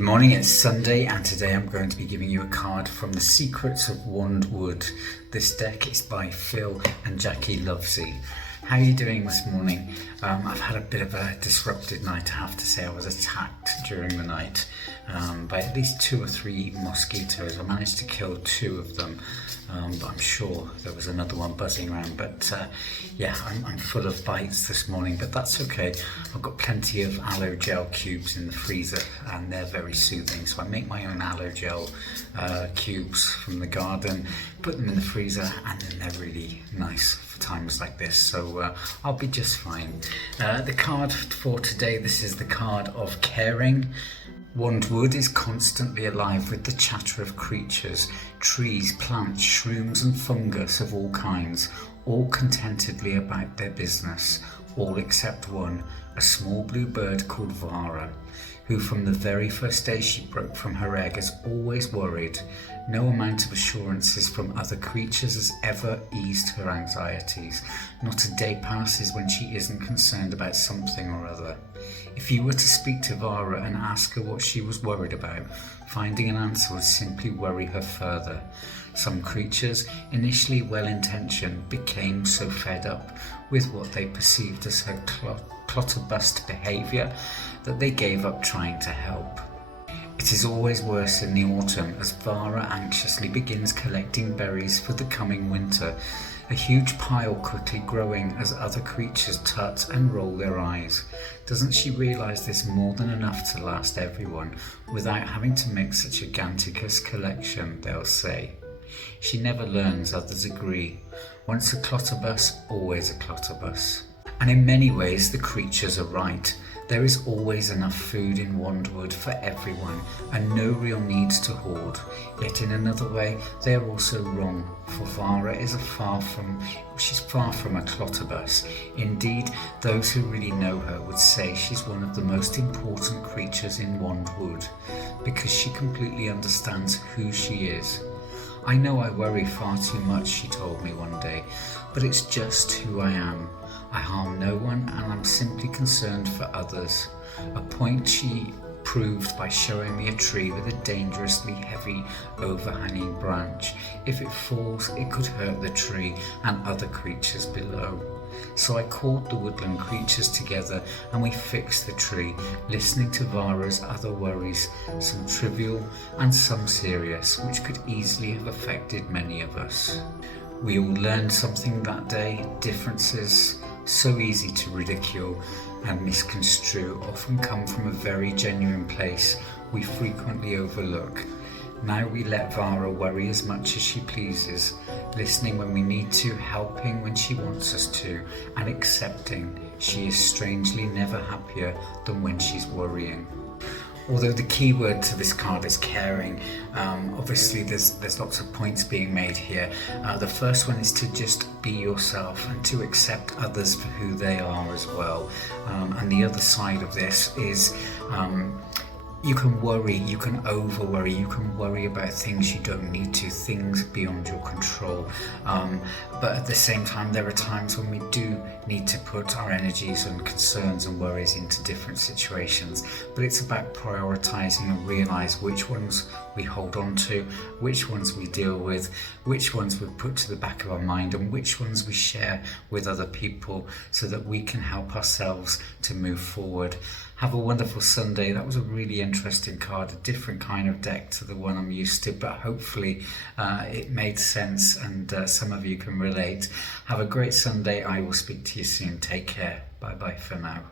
Good morning, it's Sunday and today I'm going to be giving you a card from The Secrets of Wand Wood. This deck is by Phil and Jackie Lovesey. How are you doing this morning? I've had a bit of a disrupted night, I have to say. I was attacked during the night by at least 2 or 3 mosquitoes. I managed to kill 2 of them, but I'm sure there was another one buzzing around. But yeah, I'm full of bites this morning, but that's okay. I've got plenty of aloe gel cubes in the freezer and they're very soothing. So I make my own aloe gel cubes from the garden, put them in the freezer, and then they're really nice for times like this. So I'll be just fine. The card for today, this is the card of caring. Wand Wood is constantly alive with the chatter of creatures, trees, plants, shrooms and fungus of all kinds, all contentedly about their business, all except one, a small blue bird called Vara, who from the very first day she broke from her egg is always worried. No amount of assurances from other creatures has ever eased her anxieties. Not a day passes when she isn't concerned about something or other. If you were to speak to Vara and ask her what she was worried about, finding an answer would simply worry her further. Some creatures, initially well-intentioned, became so fed up with what they perceived as her clutterbust behaviour that they gave up trying to help. It is always worse in the autumn as Vara anxiously begins collecting berries for the coming winter, a huge pile quickly growing as other creatures tut and roll their eyes. Doesn't she realise there's more than enough to last everyone without having to make such a giganticus collection, they'll say. She never learns, others agree. Once a clotterbus, always a clotterbus. And in many ways the creatures are right. There is always enough food in Wand Wood for everyone and no real need to hoard. Yet in another way, they are also wrong, for Vara is she's far from a clotterbus. Indeed, those who really know her would say she's one of the most important creatures in Wand Wood, because she completely understands who she is. I know I worry far too much, she told me one day, but it's just who I am. I harm no one and I'm simply concerned for others. A point she proved by showing me a tree with a dangerously heavy overhanging branch. If it falls, it could hurt the tree and other creatures below. So I called the woodland creatures together and we fixed the tree, listening to Vara's other worries, some trivial and some serious, which could easily have affected many of us. We all learned something that day. Differences, so easy to ridicule and misconstrue, often come from a very genuine place we frequently overlook. Now we let Vara worry as much as she pleases, listening when we need to, helping when she wants us to, and accepting she is strangely never happier than when she's worrying. Although the key word to this card is caring, obviously there's lots of points being made here. The first one is to just be yourself and to accept others for who they are as well. And the other side of this is you can worry, you can over worry, you can worry about things you don't need to, things beyond your control. But at the same time, there are times when we do need to put our energies and concerns and worries into different situations. But it's about prioritizing and realize which ones we hold on to, which ones we deal with, which ones we put to the back of our mind, and which ones we share with other people so that we can help ourselves to move forward. Have a wonderful Sunday. That was a really interesting card, a different kind of deck to the one I'm used to, but hopefully it made sense and some of you can relate. Have a great Sunday. I will speak to you soon. Take care. Bye bye for now.